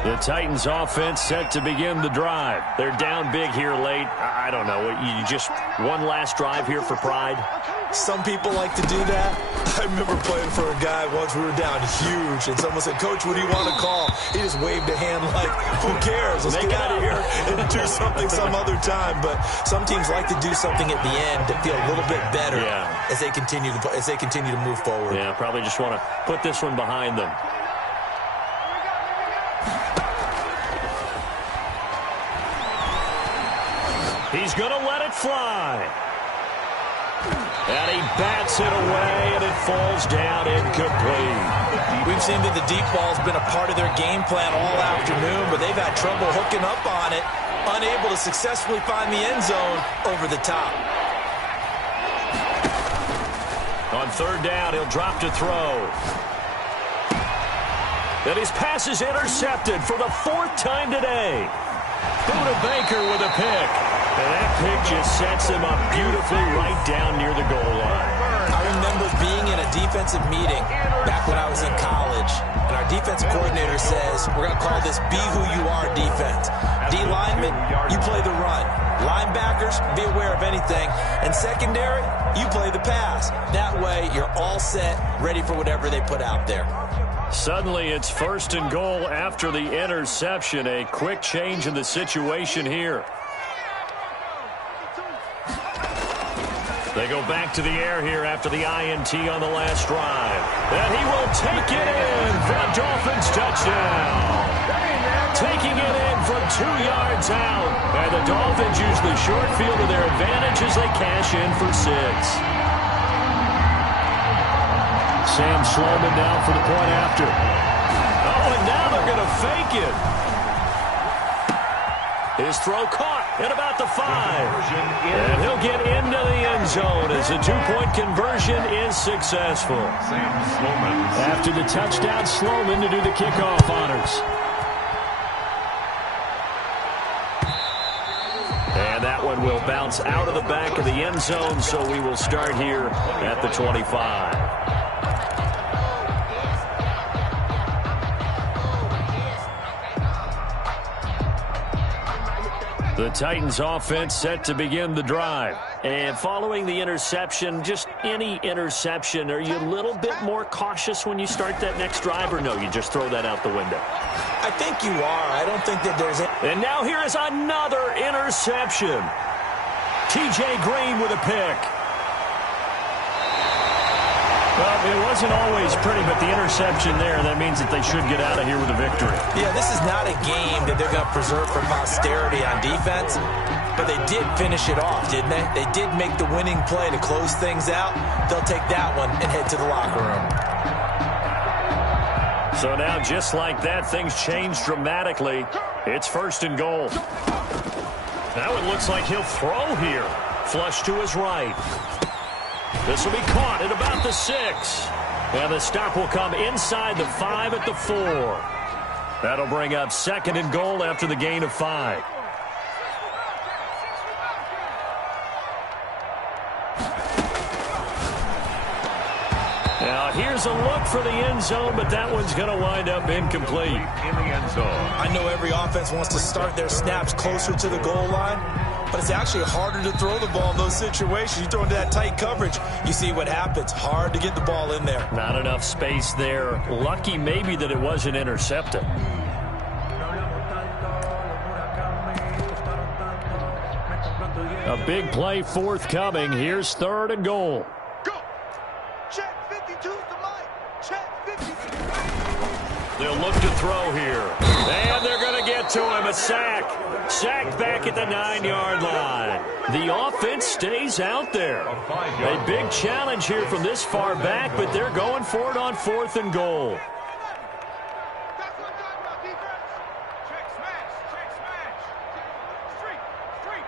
The Titans offense set to begin the drive. They're down big here late. I don't know. You just one last drive here for pride? Some people like to do that. I remember playing for a guy once. We were down huge, and someone said, Coach, what do you want to call? He just waved a hand like, who cares? Let's get out of here and do something some other time. But some teams like to do something at the end to feel a little bit better as they continue to move forward. Yeah, probably just want to put this one behind them. He's going to let it fly. And he bats it away, and it falls down incomplete. We've seen that the deep ball's been a part of their game plan all afternoon, but they've had trouble hooking up on it, unable to successfully find the end zone over the top. On 3rd down, he'll drop to throw. And his pass is intercepted for the 4th time today. Buda Baker with a pick. And that pick just sets him up beautifully right down near the goal line. I remember being in a defensive meeting back when I was in college, and our defensive coordinator says, we're going to call this Be Who You Are defense. D-linemen, you play the run. Linebackers, be aware of anything. And secondary, you play the pass. That way, you're all set, ready for whatever they put out there. Suddenly, it's 1st and goal after the interception. A quick change in the situation here. They go back to the air here after the INT on the last drive. And he will take it in for a Dolphins touchdown. Taking it in from 2 yards out. And the Dolphins use the short field to their advantage as they cash in for 6. Sam Sloman down for the point after. Oh, and now they're going to fake it. His throw caught at about the 5. And he'll get into the end zone as the two-point conversion is successful. After the touchdown, Sloman to do the kickoff honors. And that one will bounce out of the back of the end zone, so we will start here at the 25. The Titans offense set to begin the drive. And following the interception, just any interception, are you a little bit more cautious when you start that next drive, or no, you just throw that out the window? I think you are. I don't think that there's... And now here is another interception. T.J. Green with a pick. Well, it wasn't always pretty, but the interception there, that means that they should get out of here with a victory. Yeah, this is not a game that they're going to preserve for posterity on defense, but they did finish it off, didn't they? They did make the winning play to close things out. They'll take that one and head to the locker room. So now, just like that, things change dramatically. It's 1st and goal. Now it looks like he'll throw here. Flush to his right. This will be caught at about the 6. And the stop will come inside the 5 at the 4. That'll bring up 2nd and goal after the gain of 5. Now here's a look for the end zone, but that one's going to wind up incomplete. In the end zone. I know every offense wants to start their snaps closer to the goal line, but it's actually harder to throw the ball in those situations. You throw into that tight coverage, you see what happens. Hard to get the ball in there. Not enough space there. Lucky maybe that it wasn't intercepted. A big play forthcoming. Here's 3rd and goal. Go. Check 52's the mic. Check 52. They'll look to throw here. And they're going to get to him. A sack. Sacked back at the 9-yard line. The offense stays out there. A big challenge here from this far back, but they're going for it on 4th and goal. That's what I'm talking about, defense. Check smash. Check smash. Street. Street.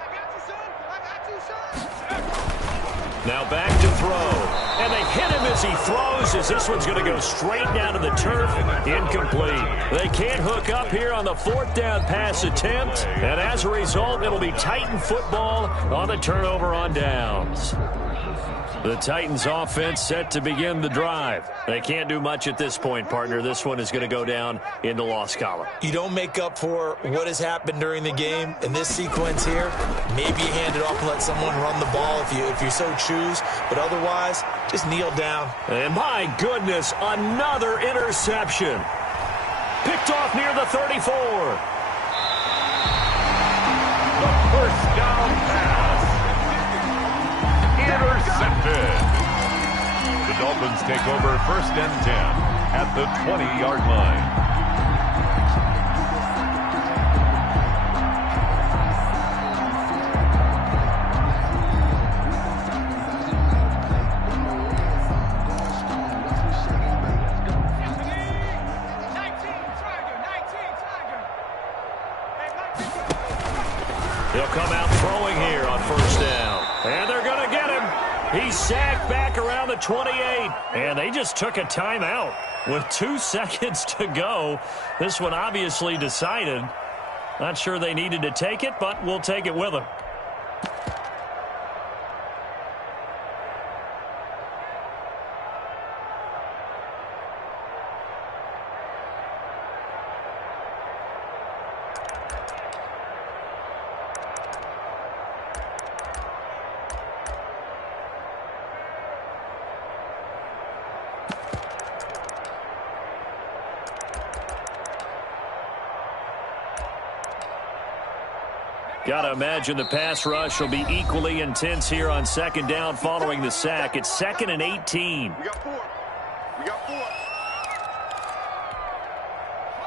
I got you, son. I got you, son. Now back to throw. And they hit him as he throws, as this one's going to go straight down to the turf. Incomplete. They can't hook up here on the 4th down pass attempt. And as a result, it'll be Titan football on the turnover on downs. The Titans offense set to begin the drive. They can't do much at this point, partner. This one is going to go down in the loss column. You don't make up for what has happened during the game in this sequence here. Maybe you hand it off and let someone run the ball if you so choose. But otherwise, just kneel down. And my goodness, another interception. Picked off near the 34. The 1st down pass. Intercepted. The Dolphins take over 1st and 10 at the 20-yard line. He'll come out throwing here on 1st down. And they're going to get him. He's sacked back around the 28. And they just took a timeout with 2 seconds to go. This one obviously decided. Not sure they needed to take it, but we'll take it with them. Got to imagine the pass rush will be equally intense here on 2nd down following the sack. It's 2nd and 18. We got 4. We got 4. Hit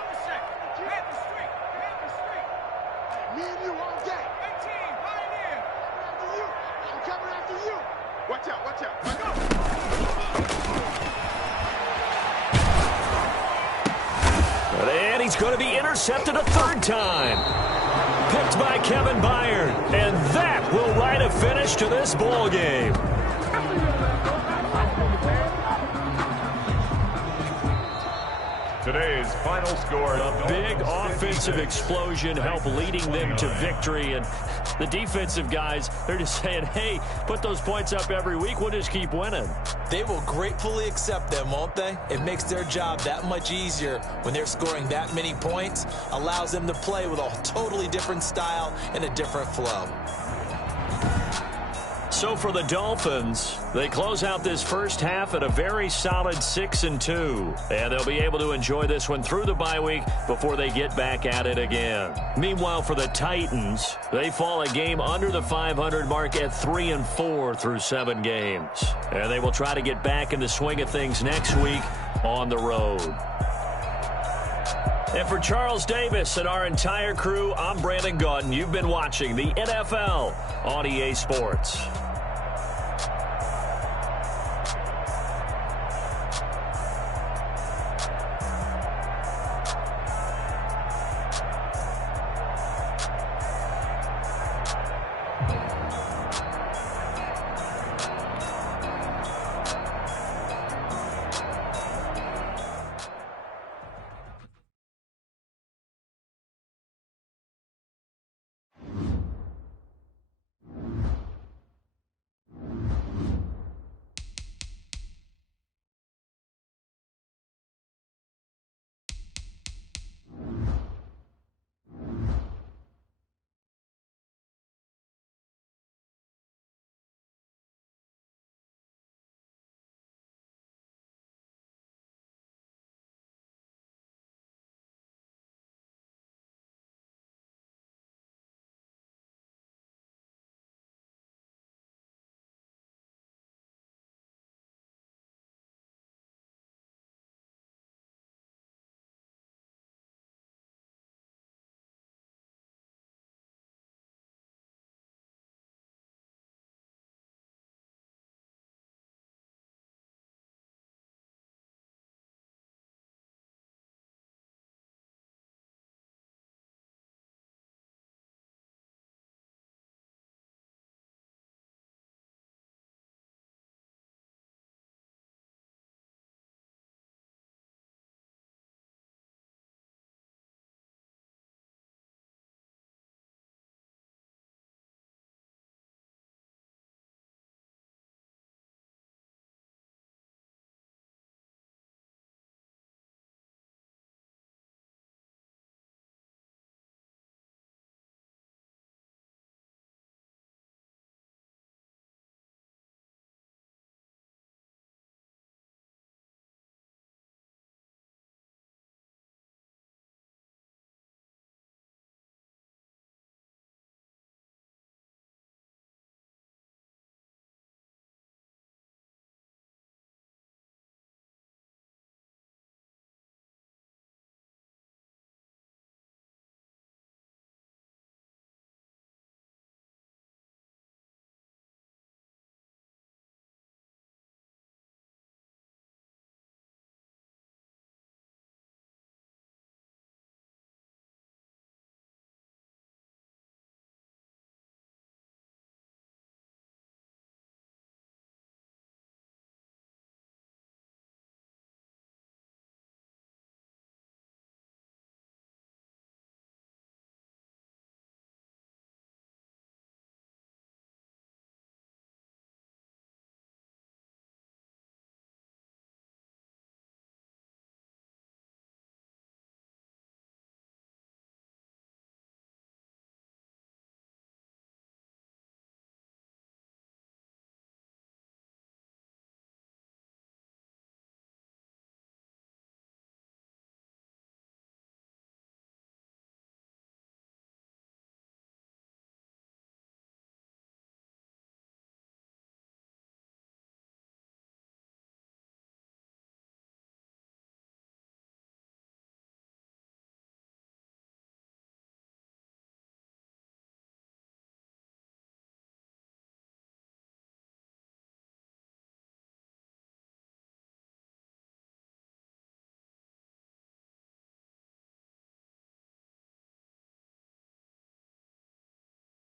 the street. Hit the street. Me and you all day. 18. Pioneer. I'm coming after you. I'm coming after you. Watch out. Watch out. Let's go. he's going to be intercepted a third time. Picked by Kevin Byard, and that will write a finish to this ball game. Today's final score. A big offensive explosion helped leading them to victory. And the defensive guys, they're just saying, hey, put those points up every week. We'll just keep winning. They will gratefully accept them, won't they? It makes their job that much easier when they're scoring that many points. Allows them to play with a totally different style and a different flow. So for the Dolphins, they close out this first half at a very solid 6-2. And they'll be able to enjoy this one through the bye week before they get back at it again. Meanwhile, for the Titans, they fall a game under the 500 mark at 3-4 through 7 games. And they will try to get back in the swing of things next week on the road. And for Charles Davis and our entire crew, I'm Brandon Gaudin. You've been watching the NFL on EA Sports.